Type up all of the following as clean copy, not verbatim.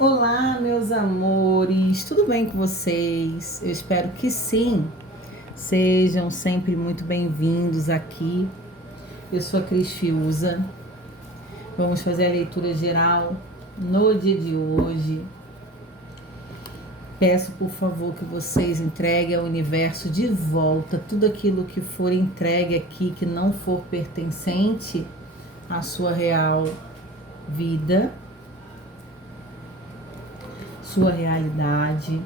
Olá, meus amores, tudo bem com vocês? Eu espero que sim. Sejam sempre muito bem-vindos aqui. Eu sou a Cris Fiuza. Vamos fazer a leitura geral no dia de hoje. Peço, por favor, que vocês entreguem ao universo de volta tudo aquilo que for entregue aqui, que não for pertencente à sua real vida, sua realidade.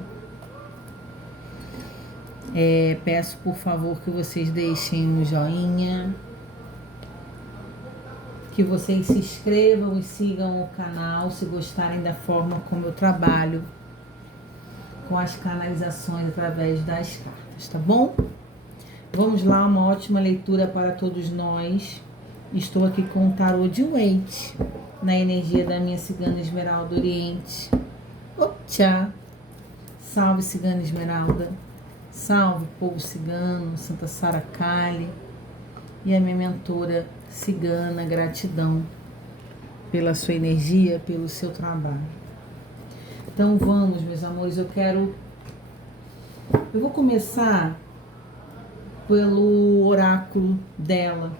Peço, por favor, que vocês deixem um joinha, que vocês se inscrevam e sigam o canal se gostarem da forma como eu trabalho com as canalizações através das cartas, tá bom? Vamos lá, uma ótima leitura para todos nós. Estou aqui com o tarô de Waite, na energia da minha cigana Esmeralda Oriente. Tchau! Salve, cigana Esmeralda! Salve, povo cigano, Santa Sara Kali e a minha mentora cigana, gratidão pela sua energia, pelo seu trabalho. Então vamos, meus amores, eu vou começar pelo oráculo dela,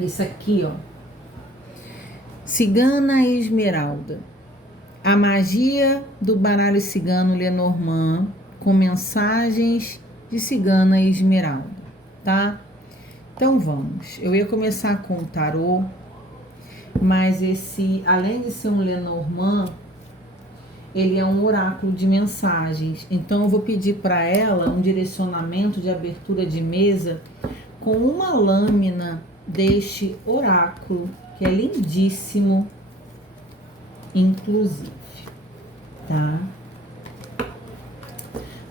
esse aqui, ó, Cigana Esmeralda, a magia do baralho cigano Lenormand, com mensagens de Cigana Esmeralda, tá? Então vamos. Eu ia começar com o tarô, mas esse, além de ser um Lenormand, ele é um oráculo de mensagens. Então eu vou pedir para ela um direcionamento de abertura de mesa com uma lâmina deste oráculo, que é lindíssimo, inclusive, tá?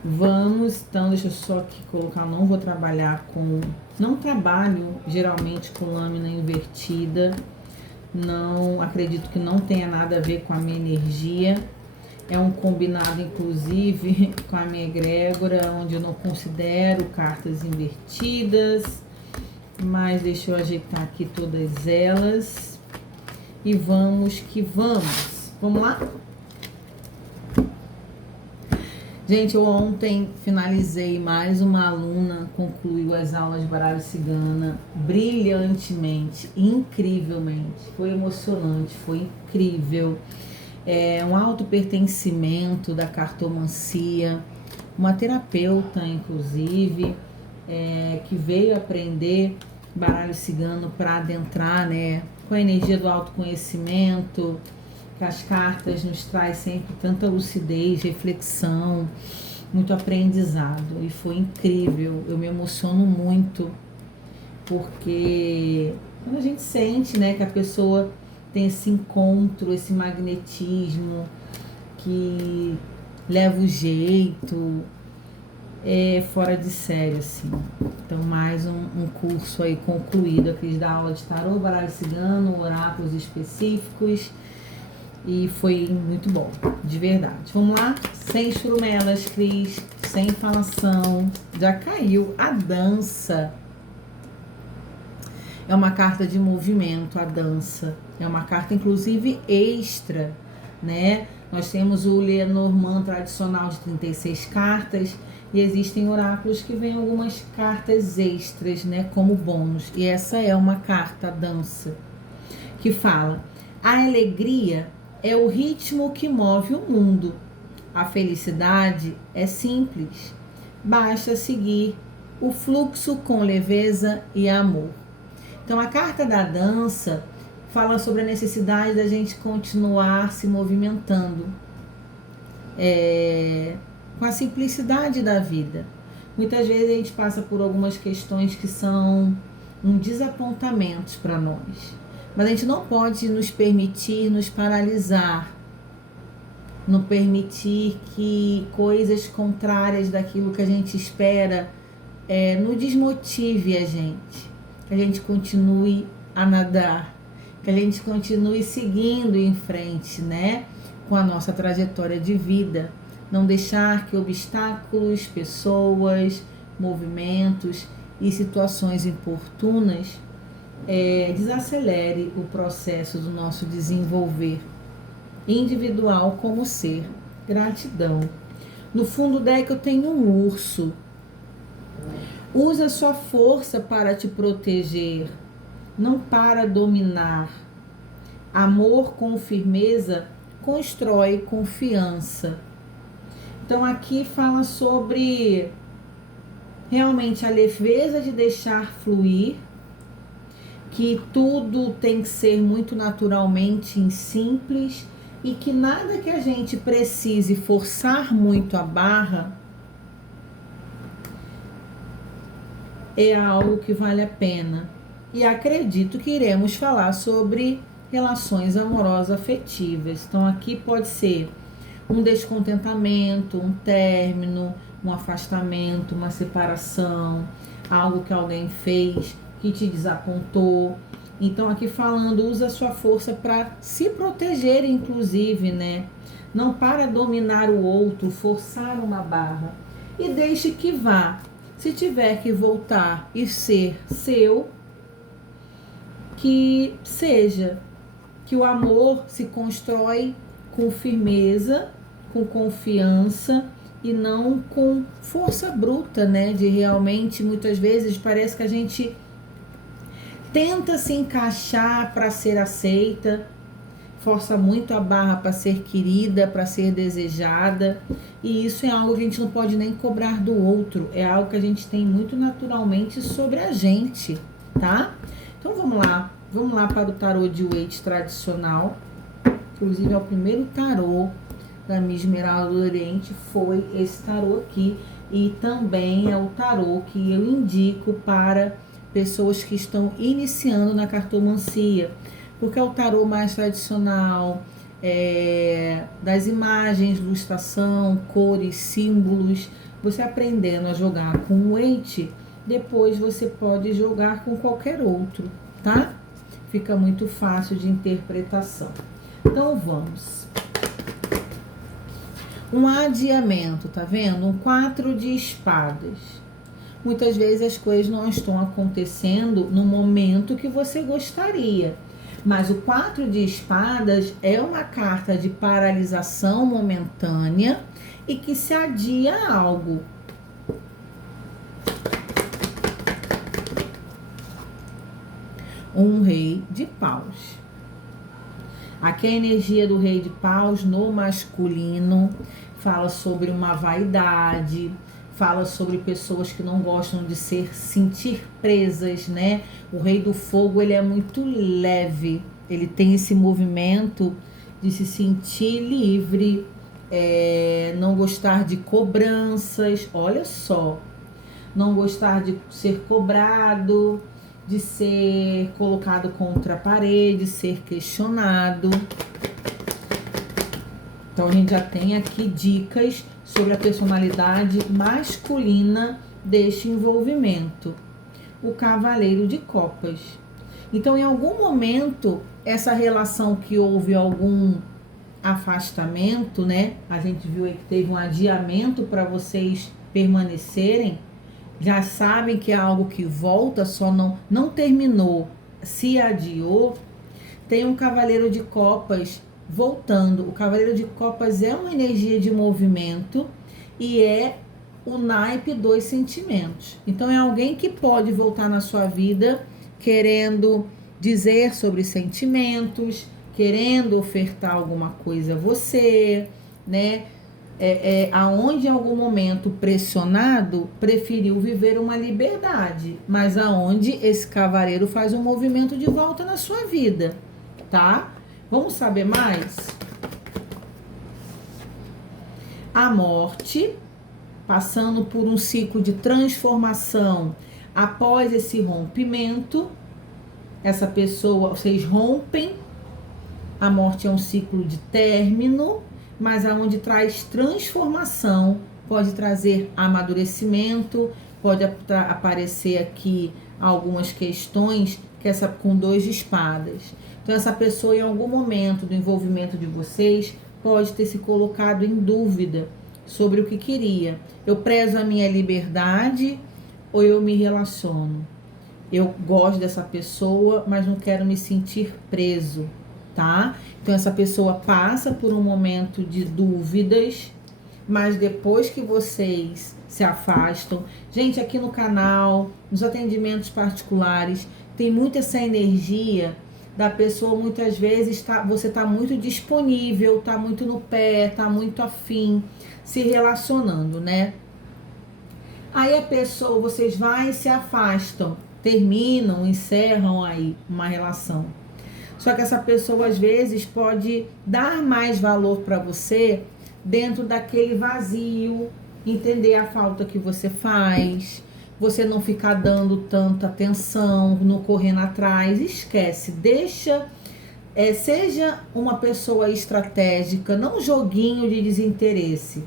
Vamos, então, deixa eu só aqui colocar, não vou trabalhar com... Não trabalho geralmente com lâmina invertida, não acredito que não tenha nada a ver com a minha energia. É um combinado, inclusive, com a minha egrégora, onde eu não considero cartas invertidas, mas deixa eu ajeitar aqui todas elas. E vamos que vamos. Vamos lá? Gente, eu ontem finalizei, mais uma aluna concluiu as aulas de baralho cigana brilhantemente, incrivelmente. Foi emocionante, foi incrível. É um autopertencimento da cartomancia, uma terapeuta, inclusive, que veio aprender baralho cigano para adentrar, né, com a energia do autoconhecimento, que as cartas nos traz sempre tanta lucidez, reflexão, muito aprendizado, e foi incrível. Eu me emociono muito, porque quando a gente sente, né, que a pessoa tem esse encontro, esse magnetismo, que leva o jeito, é fora de série, assim. Então, mais um curso aí concluído. Eu quis dar aula de tarô, baralho cigano, oráculos específicos, e foi muito bom, de verdade. Vamos lá? Sem churumelas, Cris, sem falação. Já caiu a dança. É uma carta de movimento, a dança. É uma carta, inclusive, extra, né? Nós temos o Lenormand tradicional de 36 cartas e existem oráculos que vêm algumas cartas extras, né? Como bônus. E essa é uma carta, a dança, que fala: a alegria é o ritmo que move o mundo. A felicidade é simples. Basta seguir o fluxo com leveza e amor. Então, a carta da dança fala sobre a necessidade da gente continuar se movimentando com a simplicidade da vida. Muitas vezes a gente passa por algumas questões que são desapontamentos para nós, mas a gente não pode nos permitir nos paralisar, não permitir que coisas contrárias daquilo que a gente espera nos desmotive a gente. Que a gente continue a nadar, que a gente continue seguindo em frente, né, com a nossa trajetória de vida. Não deixar que obstáculos, pessoas, movimentos e situações importunas desacelere o processo do nosso desenvolver individual como ser. Gratidão. No fundo do deck eu tenho um urso. Usa sua força para te proteger, não para dominar. Amor com firmeza constrói confiança. Então aqui fala sobre realmente a leveza de deixar fluir, que tudo tem que ser muito naturalmente simples e que nada que a gente precise forçar muito a barra é algo que vale a pena. E acredito que iremos falar sobre relações amorosas afetivas. Então aqui pode ser um descontentamento, um término, um afastamento, uma separação, algo que alguém fez que te desapontou. Então aqui falando, usa a sua força para se proteger, inclusive, né? Não para dominar o outro, forçar uma barra. E deixe que vá. Se tiver que voltar e ser seu, que seja. Que o amor se constrói com firmeza, com confiança e não com força bruta, né? De realmente, muitas vezes, parece que a gente tenta se encaixar para ser aceita, força muito a barra para ser querida, para ser desejada, e isso é algo que a gente não pode nem cobrar do outro, é algo que a gente tem muito naturalmente sobre a gente, tá? Então vamos lá para o tarô de Waite tradicional, inclusive é o primeiro tarô da minha Esmeralda do Oriente, foi esse tarô aqui, e também é o tarô que eu indico para pessoas que estão iniciando na cartomancia, porque é o tarô mais tradicional, das imagens, ilustração, cores, símbolos. Você aprendendo a jogar com o Waite, depois você pode jogar com qualquer outro, tá? Fica muito fácil de interpretação. Então vamos. Um adiamento, tá vendo? Um 4 de espadas. Muitas vezes as coisas não estão acontecendo no momento que você gostaria. Mas o 4 de espadas é uma carta de paralisação momentânea e que se adia algo. Um rei de paus. Aqui a energia do rei de paus no masculino fala sobre uma vaidade, fala sobre pessoas que não gostam de sentir presas, né? O rei do fogo, ele é muito leve, ele tem esse movimento de se sentir livre, não gostar de cobranças, olha só, não gostar de ser cobrado, de ser colocado contra a parede, ser questionado. Então a gente já tem aqui dicas sobre a personalidade masculina deste envolvimento. O cavaleiro de copas. Então, em algum momento, essa relação que houve algum afastamento, né? A gente viu aí que teve um adiamento para vocês permanecerem. Já sabem que é algo que volta, só não terminou, se adiou. Tem um cavaleiro de copas voltando. O cavaleiro de copas é uma energia de movimento e é o naipe dos sentimentos. Então é alguém que pode voltar na sua vida querendo dizer sobre sentimentos, querendo ofertar alguma coisa a você, né? Aonde em algum momento pressionado preferiu viver uma liberdade, mas aonde esse cavaleiro faz um movimento de volta na sua vida, tá? Vamos saber mais? A morte, passando por um ciclo de transformação após esse rompimento, essa pessoa, vocês rompem, a morte é um ciclo de término, mas aonde traz transformação, pode trazer amadurecimento, pode aparecer aqui algumas questões que com 2 de espadas. Então essa pessoa em algum momento do envolvimento de vocês pode ter se colocado em dúvida sobre o que queria. Eu prezo a minha liberdade ou eu me relaciono? Eu gosto dessa pessoa, mas não quero me sentir preso. tá? Então essa pessoa passa por um momento de dúvidas, mas depois que vocês se afastam, gente, aqui no canal, nos atendimentos particulares, tem muito essa energia da pessoa, muitas vezes você tá muito disponível, tá muito no pé, tá muito afim, se relacionando, né? Aí a pessoa, vocês vão e se afastam, terminam, encerram aí uma relação. Só que essa pessoa às vezes pode dar mais valor para você dentro daquele vazio, entender a falta que você faz, você não ficar dando tanta atenção, não correndo atrás, esquece, deixa, seja uma pessoa estratégica, não um joguinho de desinteresse.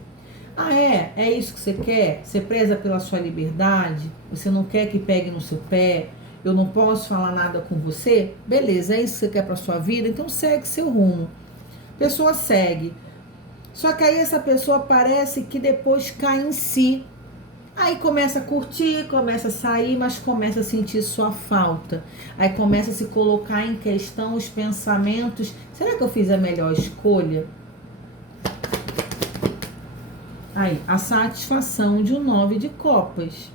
Ah, é isso que você quer? Você preza pela sua liberdade? Você não quer que pegue no seu pé? Eu não posso falar nada com você? Beleza, é isso que você quer para sua vida? Então segue seu rumo. A pessoa segue. Só que aí essa pessoa parece que depois cai em si. Aí começa a curtir, começa a sair, mas começa a sentir sua falta. Aí começa a se colocar em questão os pensamentos. Será que eu fiz a melhor escolha? Aí, a satisfação de um 9 de copas.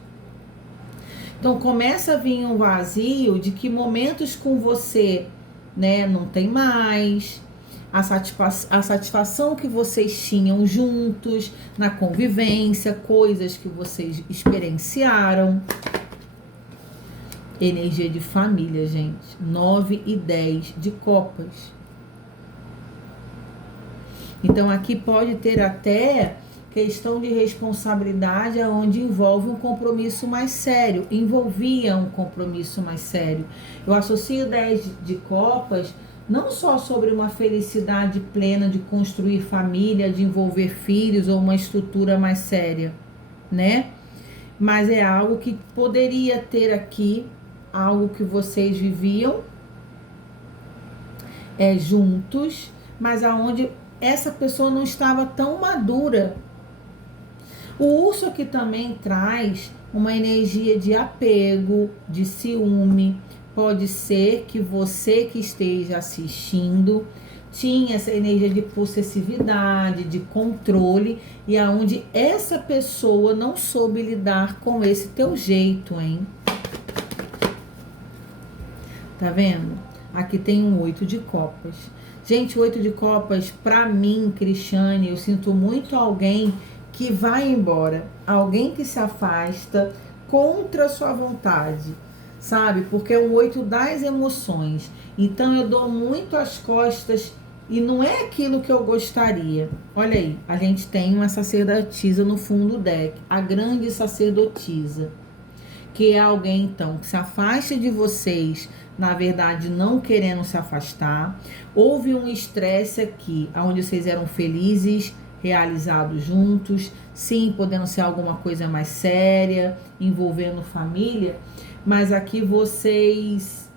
Então começa a vir um vazio de que momentos com você, né, não tem mais. A satisfação que vocês tinham juntos, na convivência, coisas que vocês experienciaram. Energia de família, gente. 9 e 10 de copas. Então aqui pode ter até questão de responsabilidade onde envolve um compromisso mais sério, envolvia um compromisso mais sério. Eu associo 10 de copas não só sobre uma felicidade plena de construir família, de envolver filhos ou uma estrutura mais séria, né? Mas é algo que poderia ter aqui, algo que vocês viviam juntos, mas aonde essa pessoa não estava tão madura. O urso aqui também traz uma energia de apego, de ciúme. Pode ser que você que esteja assistindo tinha essa energia de possessividade, de controle, e aonde essa pessoa não soube lidar com esse teu jeito, hein? Tá vendo? Aqui tem um 8 de copas. Gente, 8 de copas, pra mim, Cristiane, eu sinto muito alguém que vai embora, alguém que se afasta contra a sua vontade, sabe? Porque é o 8 das emoções. Então eu dou muito as costas e não é aquilo que eu gostaria. Olha aí, a gente tem uma sacerdotisa no fundo do deck, a grande sacerdotisa, que é alguém então que se afasta de vocês, na verdade não querendo se afastar. Houve um estresse aqui, onde vocês eram felizes, realizados juntos, sim, podendo ser alguma coisa mais séria, envolvendo família, mas aqui vocês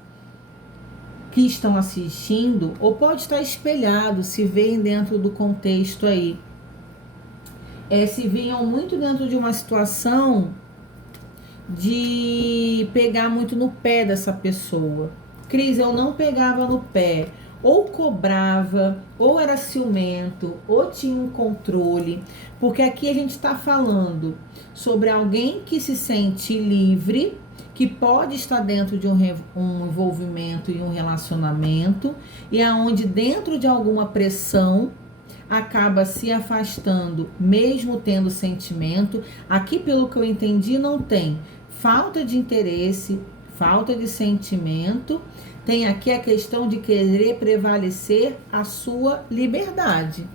que estão assistindo, ou pode estar espelhado, se veem dentro do contexto aí, se vinham muito dentro de uma situação de pegar muito no pé dessa pessoa. Cris, eu não pegava no pé, ou cobrava, ou era ciumento, ou tinha um controle, porque aqui a gente está falando sobre alguém que se sente livre, que pode estar dentro de um envolvimento e um relacionamento, e aonde dentro de alguma pressão acaba se afastando, mesmo tendo sentimento. Aqui, pelo que eu entendi, não tem falta de interesse, falta de sentimento. Tem aqui a questão de querer prevalecer a sua liberdade.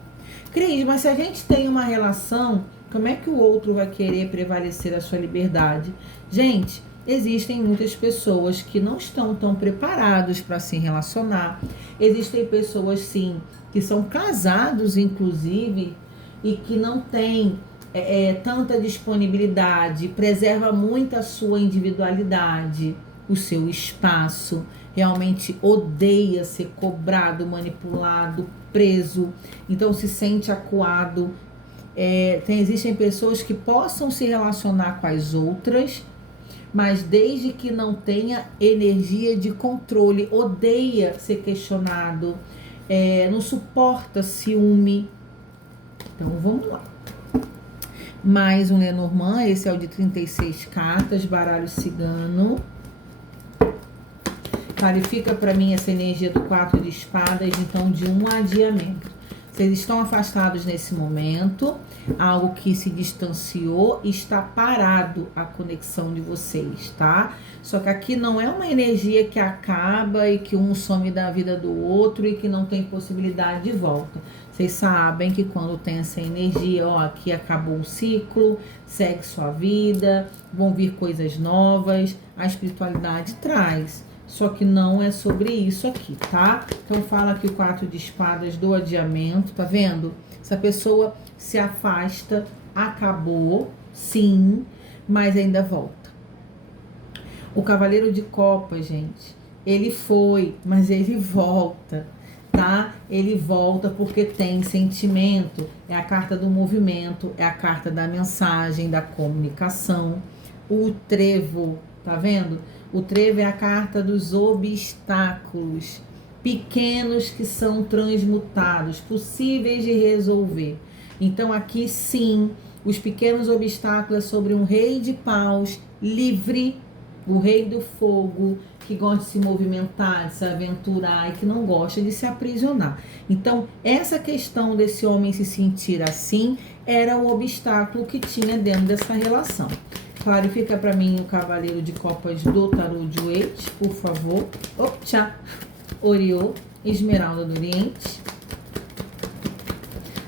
Cris, mas se a gente tem uma relação, como é que o outro vai querer prevalecer a sua liberdade? Gente, existem muitas pessoas que não estão tão preparados para se relacionar. Existem pessoas, sim, que são casados, inclusive, e que não têm tanta disponibilidade, preserva muito a sua individualidade, o seu espaço, realmente odeia ser cobrado, manipulado, preso, então se sente acuado. Existem pessoas que possam se relacionar com as outras, mas desde que não tenha energia de controle, odeia ser questionado, não suporta ciúme. Então, vamos lá. Mais um Lenormand, esse é o de 36 cartas, baralho cigano. Clarifica para mim essa energia do 4 de espadas, então, de um adiamento. Vocês estão afastados nesse momento, algo que se distanciou, está parado a conexão de vocês, tá? Só que aqui não é uma energia que acaba e que um some da vida do outro e que não tem possibilidade de volta. Vocês sabem que quando tem essa energia, ó, aqui acabou o ciclo, segue sua vida, vão vir coisas novas, a espiritualidade traz. Só que não é sobre isso aqui, tá? Então fala aqui o 4 de espadas do adiamento, tá vendo? Essa pessoa se afasta, acabou, sim, mas ainda volta. O cavaleiro de copas, gente, ele foi, mas ele volta, tá? Ele volta porque tem sentimento, é a carta do movimento, é a carta da mensagem, da comunicação. O trevo, tá vendo? O trevo é a carta dos obstáculos pequenos que são transmutados, possíveis de resolver. Então aqui sim, os pequenos obstáculos é sobre um rei de paus livre, o rei do fogo, que gosta de se movimentar, de se aventurar e que não gosta de se aprisionar. Então essa questão desse homem se sentir assim era o obstáculo que tinha dentro dessa relação. Clarifica para mim o cavaleiro de copas do tarô de Waite, por favor. Opcha, Oriô, Esmeralda do Oriente.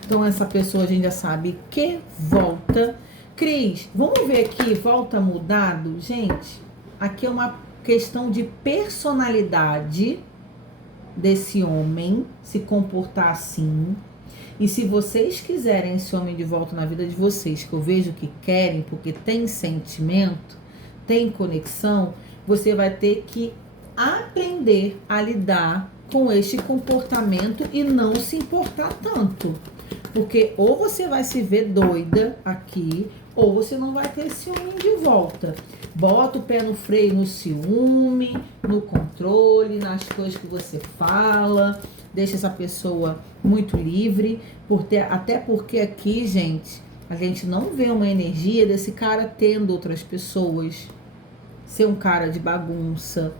Então essa pessoa a gente já sabe que volta. Cris, vamos ver aqui, volta mudado? Gente, aqui é uma questão de personalidade desse homem se comportar assim. E se vocês quiserem esse homem de volta na vida de vocês, que eu vejo que querem, porque tem sentimento, tem conexão, você vai ter que aprender a lidar com este comportamento e não se importar tanto. Porque ou você vai se ver doida aqui, ou você não vai ter esse homem de volta. Bota o pé no freio no ciúme, no controle, nas coisas que você fala. Deixa essa pessoa muito livre, até porque aqui, gente, a gente não vê uma energia desse cara tendo outras pessoas, ser um cara de bagunça.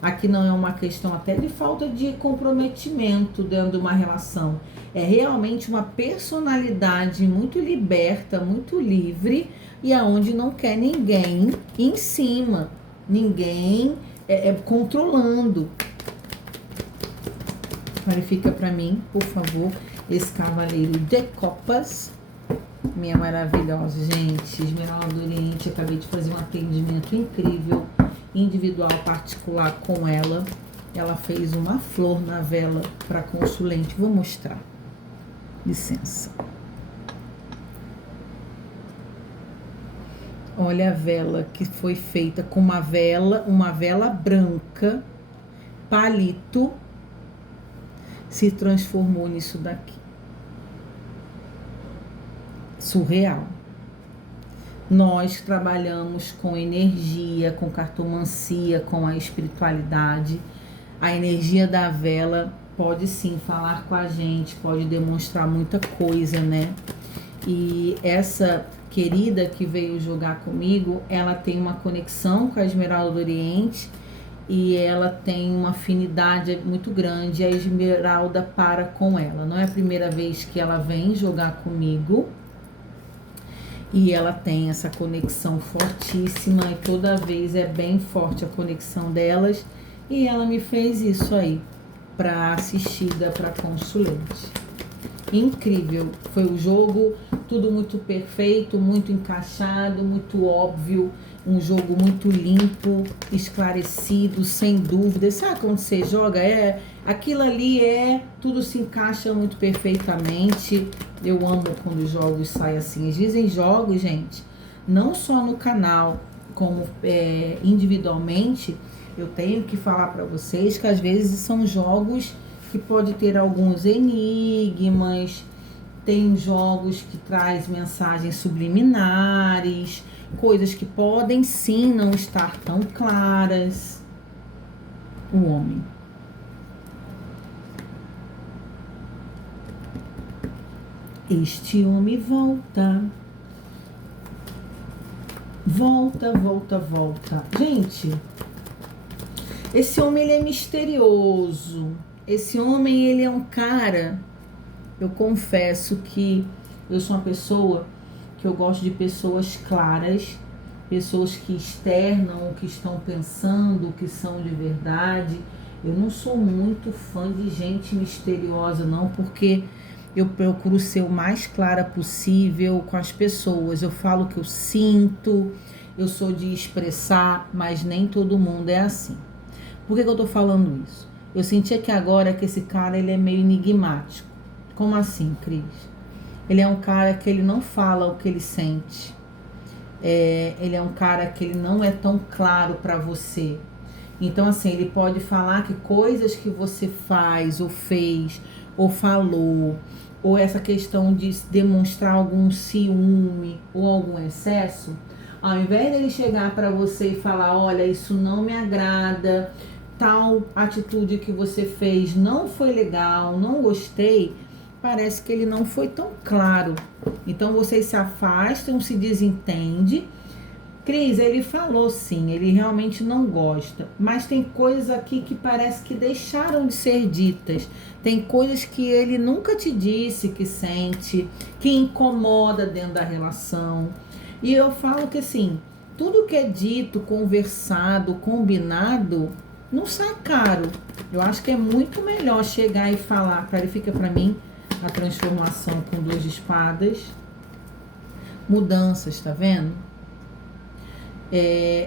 Aqui não é uma questão até de falta de comprometimento dentro de uma relação. É realmente uma personalidade muito liberta, muito livre, e aonde não quer ninguém em cima, ninguém controlando. Clarifica para mim, por favor, esse cavaleiro de copas. Minha maravilhosa, gente. Esmeralda do Oriente, acabei de fazer um atendimento incrível, individual, particular com ela. Ela fez uma flor na vela para consulente. Vou mostrar. Licença. Olha a vela que foi feita com uma vela branca, palito, se transformou nisso daqui. Surreal. Nós trabalhamos com energia, com cartomancia, com a espiritualidade. A energia da vela pode sim falar com a gente, pode demonstrar muita coisa, né? E essa querida que veio jogar comigo, ela tem uma conexão com a Esmeralda do Oriente e ela tem uma afinidade muito grande. A Esmeralda para com ela. Não é a primeira vez que ela vem jogar comigo. E ela tem essa conexão fortíssima e toda vez é bem forte a conexão delas. E ela me fez isso aí, para assistida, para consulente. Incrível, foi o jogo, tudo muito perfeito, muito encaixado, muito óbvio, um jogo muito limpo, esclarecido, sem dúvida. Sabe quando você joga? Aquilo ali tudo se encaixa muito perfeitamente. Eu amo quando os jogos saem assim. Eles dizem jogos, gente, não só no canal, como individualmente. Eu tenho que falar para vocês que às vezes são jogos que pode ter alguns enigmas, tem jogos que traz mensagens subliminares, coisas que podem sim não estar tão claras. O homem. Este homem volta. Volta, volta, volta. Gente, esse homem, ele é misterioso. Esse homem, ele é um cara... Eu confesso que eu sou uma pessoa que eu gosto de pessoas claras, pessoas que externam o que estão pensando, o que são de verdade. Eu não sou muito fã de gente misteriosa, não, porque eu procuro ser o mais clara possível com as pessoas. Eu falo o que eu sinto, eu sou de expressar, mas nem todo mundo é assim. Por que eu tô falando isso? Eu sentia que agora que esse cara, ele é meio enigmático. Como assim, Cris? Ele é um cara que ele não fala o que ele sente. Ele é um cara que ele não é tão claro para você. Então, assim, ele pode falar que coisas que você faz, ou fez, ou falou, ou essa questão de demonstrar algum ciúme ou algum excesso, ao invés dele chegar para você e falar, olha, isso não me agrada, tal atitude que você fez não foi legal, não gostei, parece que ele não foi tão claro. Então vocês se afastam, se desentendem. Cris, ele falou sim, ele realmente não gosta, mas tem coisas aqui que parece que deixaram de ser ditas. Tem coisas que ele nunca te disse que sente, que incomoda dentro da relação. E eu falo que assim, tudo que é dito, conversado, combinado, não sai caro. Eu acho que é muito melhor chegar e falar. Clarifica para mim a transformação com 2 de espadas. Mudanças, tá vendo?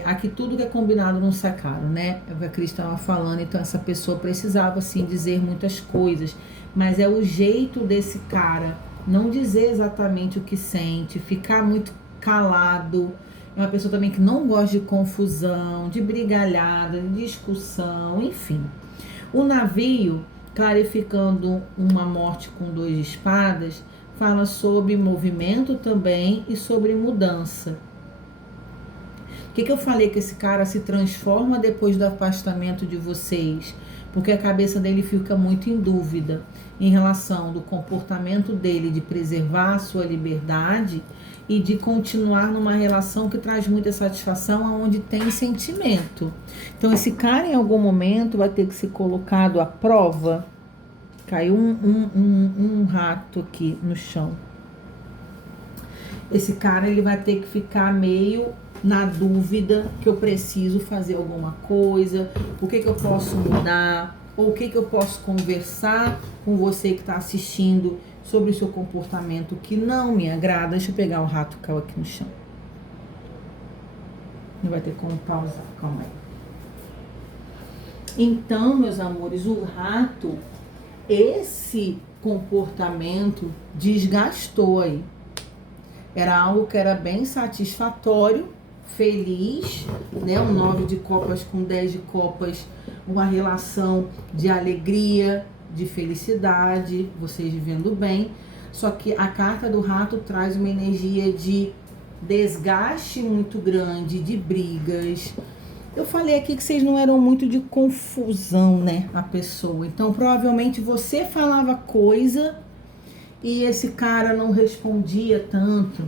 Aqui tudo que é combinado não sai caro, né? A Cris estava falando, então essa pessoa precisava sim dizer muitas coisas, mas é o jeito desse cara não dizer exatamente o que sente, ficar muito calado. É uma pessoa também que não gosta de confusão, de brigalhada, de discussão, enfim. O navio, clarificando uma morte com 2 de espadas, fala sobre movimento também e sobre mudança. O que eu falei que esse cara se transforma depois do afastamento de vocês? Porque a cabeça dele fica muito em dúvida em relação do comportamento dele de preservar a sua liberdade e de continuar numa relação que traz muita satisfação, onde tem sentimento. Então esse cara em algum momento vai ter que ser colocado à prova. Caiu um rato aqui no chão. Esse cara, ele vai ter que ficar meio na dúvida que eu preciso fazer alguma coisa, o que eu posso mudar, ou o que eu posso conversar com você que está assistindo sobre o seu comportamento que não me agrada. Deixa eu pegar o rato que caiu aqui no chão. Não vai ter como pausar, calma aí. Então, meus amores, o rato, esse comportamento desgastou aí. Era algo que era bem satisfatório, feliz, né? Um 9 de copas com 10 de copas, uma relação de alegria, de felicidade, vocês vivendo bem. Só que a carta do rato traz uma energia de desgaste muito grande, de brigas. Eu falei aqui que vocês não eram muito de confusão, né? A pessoa. Então, provavelmente você falava coisa e esse cara não respondia tanto,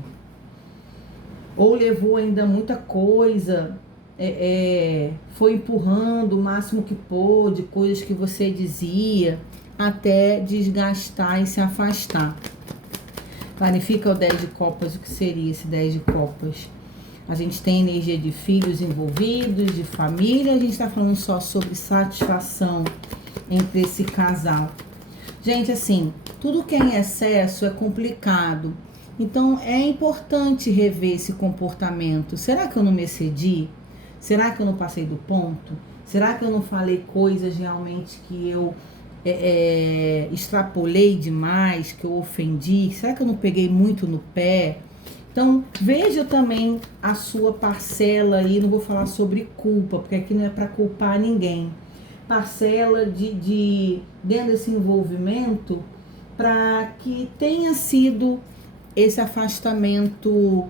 ou levou ainda muita coisa, foi empurrando o máximo que pôde, coisas que você dizia, até desgastar e se afastar. Clarifica o 10 de copas, o que seria esse 10 de copas? A gente tem energia de filhos envolvidos, de família, a gente está falando só sobre satisfação entre esse casal. Gente, assim, tudo que é em excesso é complicado. Então, é importante rever esse comportamento. Será que eu não me excedi? Será que eu não passei do ponto? Será que eu não falei coisas realmente que eu extrapolei demais, que eu ofendi? Será que eu não peguei muito no pé? Então, veja também a sua parcela aí. Não vou falar sobre culpa, porque aqui não é para culpar ninguém. Parcela dentro desse envolvimento, para que tenha sido esse afastamento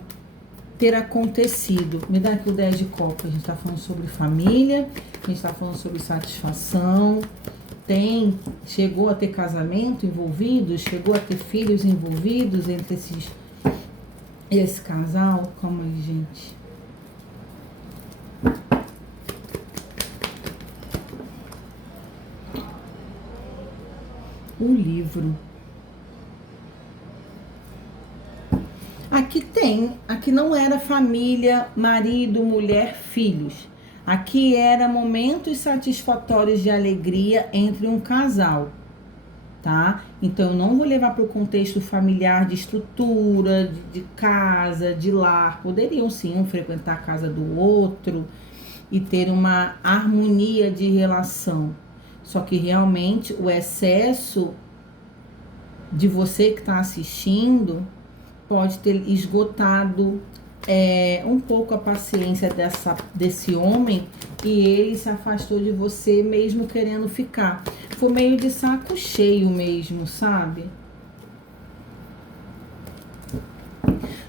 ter acontecido. Me dá aqui o 10 de copas. A gente está falando sobre família, a gente está falando sobre satisfação. chegou a ter casamento envolvido, chegou a ter filhos envolvidos entre esse casal. Calma aí, gente. O livro. Aqui não era família, marido, mulher, filhos. Aqui era momentos satisfatórios de alegria entre um casal, tá? Então eu não vou levar para o contexto familiar de estrutura, de casa, de lar. Poderiam sim um frequentar a casa do outro e ter uma harmonia de relação. Só que realmente o excesso de você que está assistindo pode ter esgotado um pouco a paciência desse homem e ele se afastou de você mesmo querendo ficar. Foi meio de saco cheio mesmo, sabe?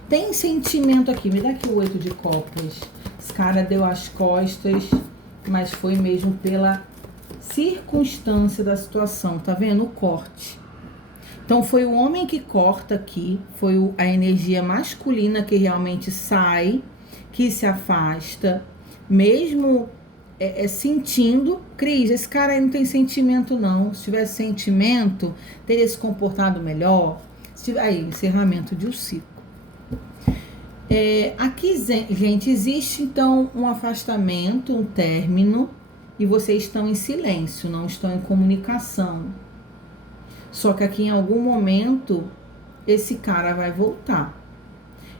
Tem sentimento aqui, me dá aqui o 8 de copas. Esse cara deu as costas, mas foi mesmo pela circunstância da situação, tá vendo? O corte. Então foi o homem que corta aqui, foi a energia masculina que realmente sai, que se afasta, mesmo sentindo. Cris, esse cara aí não tem sentimento não, se tivesse sentimento, teria se comportado melhor. Aí, encerramento de um ciclo. Aqui, gente, existe então um afastamento, um término, e vocês estão em silêncio, não estão em comunicação. Só que aqui em algum momento esse cara vai voltar.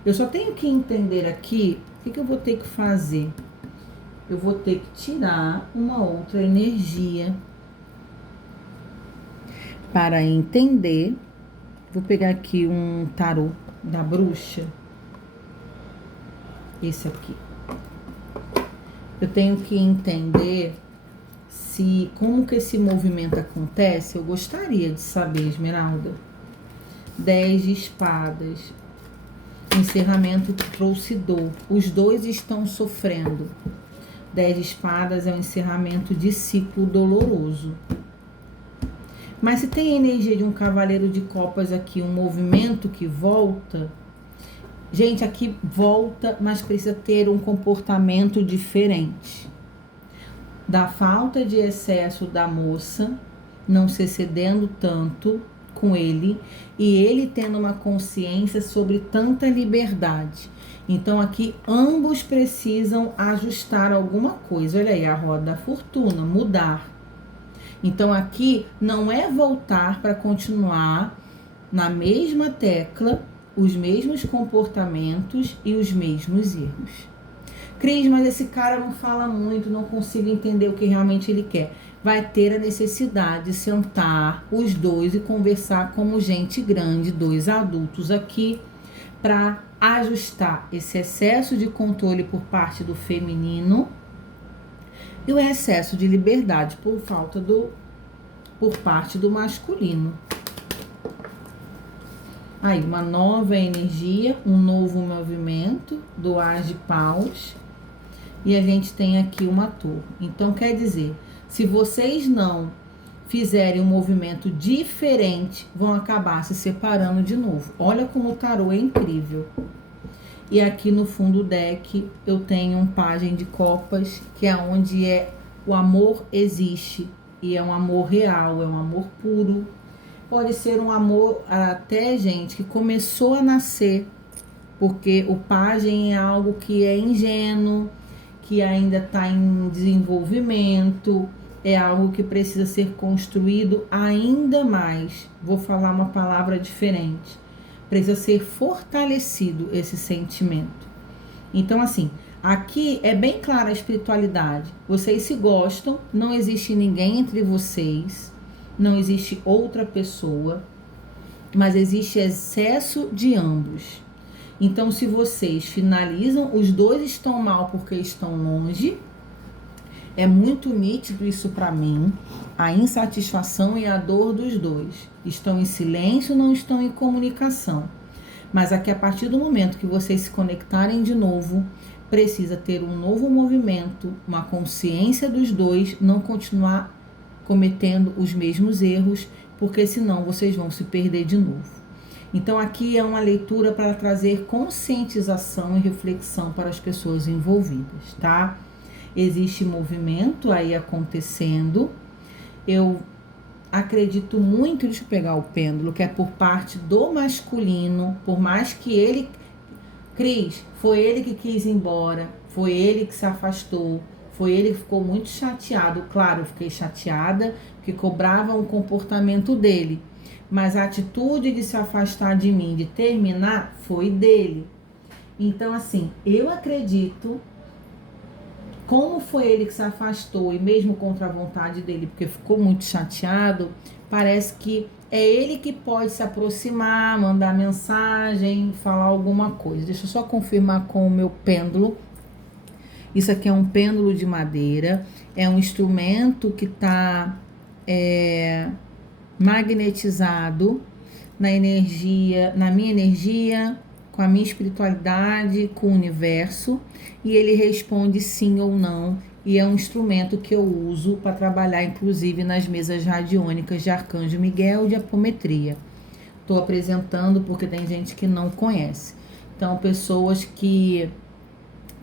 Eu só tenho que entender aqui o que eu vou ter que fazer. Eu vou ter que tirar uma outra energia para entender. Vou pegar aqui um tarô da bruxa. Esse aqui. Eu tenho que entender como que esse movimento acontece. Eu gostaria de saber, Esmeralda. 10 de espadas. Encerramento que trouxe dor. Os dois estão sofrendo. 10 de espadas é um encerramento de ciclo doloroso. Mas se tem a energia de um cavaleiro de copas aqui, um movimento que volta. Gente, aqui volta, mas precisa ter um comportamento diferente. Da falta de excesso da moça, não se excedendo tanto com ele, e ele tendo uma consciência sobre tanta liberdade. Então aqui ambos precisam ajustar alguma coisa. Olha aí a roda da fortuna, mudar. Então aqui não é voltar para continuar na mesma tecla, os mesmos comportamentos e os mesmos erros. Cris, mas esse cara não fala muito, não consigo entender o que realmente ele quer. Vai ter a necessidade de sentar os dois e conversar como gente grande, dois adultos aqui, para ajustar esse excesso de controle por parte do feminino e o excesso de liberdade por parte do masculino. Aí, uma nova energia, um novo movimento do As de Paus. E a gente tem aqui uma torre. Então, quer dizer, se vocês não fizerem um movimento diferente, vão acabar se separando de novo. Olha como o tarô é incrível. E aqui no fundo do deck, eu tenho um pajem de copas, que é onde o amor existe. E é um amor real, é um amor puro. Pode ser um amor até, gente, que começou a nascer. Porque o pajem é algo que é ingênuo, que ainda está em desenvolvimento, é algo que precisa ser construído ainda mais. Vou falar uma palavra diferente. Precisa ser fortalecido esse sentimento. Então, assim, aqui é bem clara a espiritualidade. Vocês se gostam, não existe ninguém entre vocês, não existe outra pessoa, mas existe excesso de ambos. Então, se vocês finalizam, os dois estão mal porque estão longe. É muito nítido isso para mim. A insatisfação e a dor dos dois. Estão em silêncio, não estão em comunicação. Mas aqui, a partir do momento que vocês se conectarem de novo, precisa ter um novo movimento, uma consciência dos dois, não continuar cometendo os mesmos erros, porque senão vocês vão se perder de novo. Então aqui é uma leitura para trazer conscientização e reflexão para as pessoas envolvidas, tá? Existe movimento aí acontecendo. Eu acredito muito, deixa eu pegar o pêndulo, que é por parte do masculino, por mais que ele, Cris, foi ele que quis ir embora, foi ele que se afastou, foi ele que ficou muito chateado. Claro, eu fiquei chateada, porque cobrava um comportamento dele. Mas a atitude de se afastar de mim, de terminar, foi dele. Então, assim, eu acredito, como foi ele que se afastou, e mesmo contra a vontade dele, porque ficou muito chateado, parece que é ele que pode se aproximar, mandar mensagem, falar alguma coisa. Deixa eu só confirmar com o meu pêndulo. Isso aqui é um pêndulo de madeira, é um instrumento que está magnetizado na energia, na minha energia, com a minha espiritualidade, com o universo, e ele responde sim ou não, e é um instrumento que eu uso para trabalhar, inclusive, nas mesas radiônicas de Arcanjo Miguel de apometria. Estou apresentando porque tem gente que não conhece. Então, pessoas que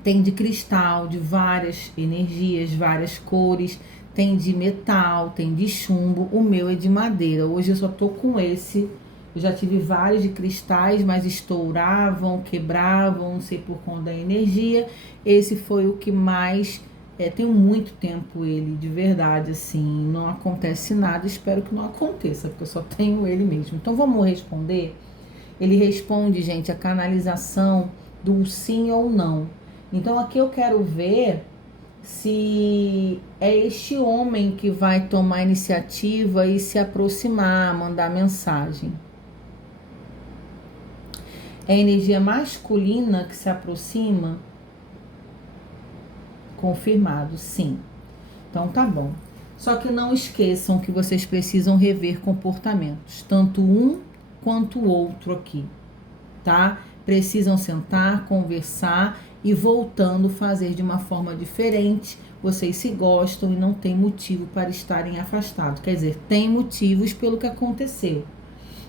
têm de cristal, de várias energias, várias cores, tem de metal, tem de chumbo, o meu é de madeira. Hoje eu só tô com esse. Eu já tive vários de cristais, mas estouravam, quebravam, não sei por conta da energia. Esse foi o que mais, tenho muito tempo ele, de verdade, assim, não acontece nada, espero que não aconteça, porque eu só tenho ele mesmo. Então vamos responder? Ele responde, gente, a canalização do sim ou não. Então aqui eu quero ver se é este homem que vai tomar a iniciativa e se aproximar, mandar mensagem. É a energia masculina que se aproxima? Confirmado, sim. Então tá bom. Só que não esqueçam que vocês precisam rever comportamentos, tanto um quanto o outro aqui, tá? Precisam sentar, conversar e voltando fazer de uma forma diferente. Vocês se gostam e não tem motivo para estarem afastados. Quer dizer, tem motivos pelo que aconteceu,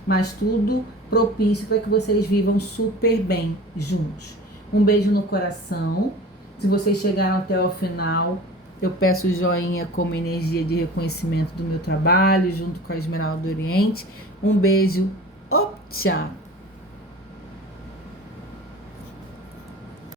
mas tudo propício para que vocês vivam super bem juntos. Um beijo no coração. Se vocês chegaram até o final, eu peço o joinha como energia de reconhecimento do meu trabalho, junto com a Esmeralda do Oriente. Um beijo. Tchau!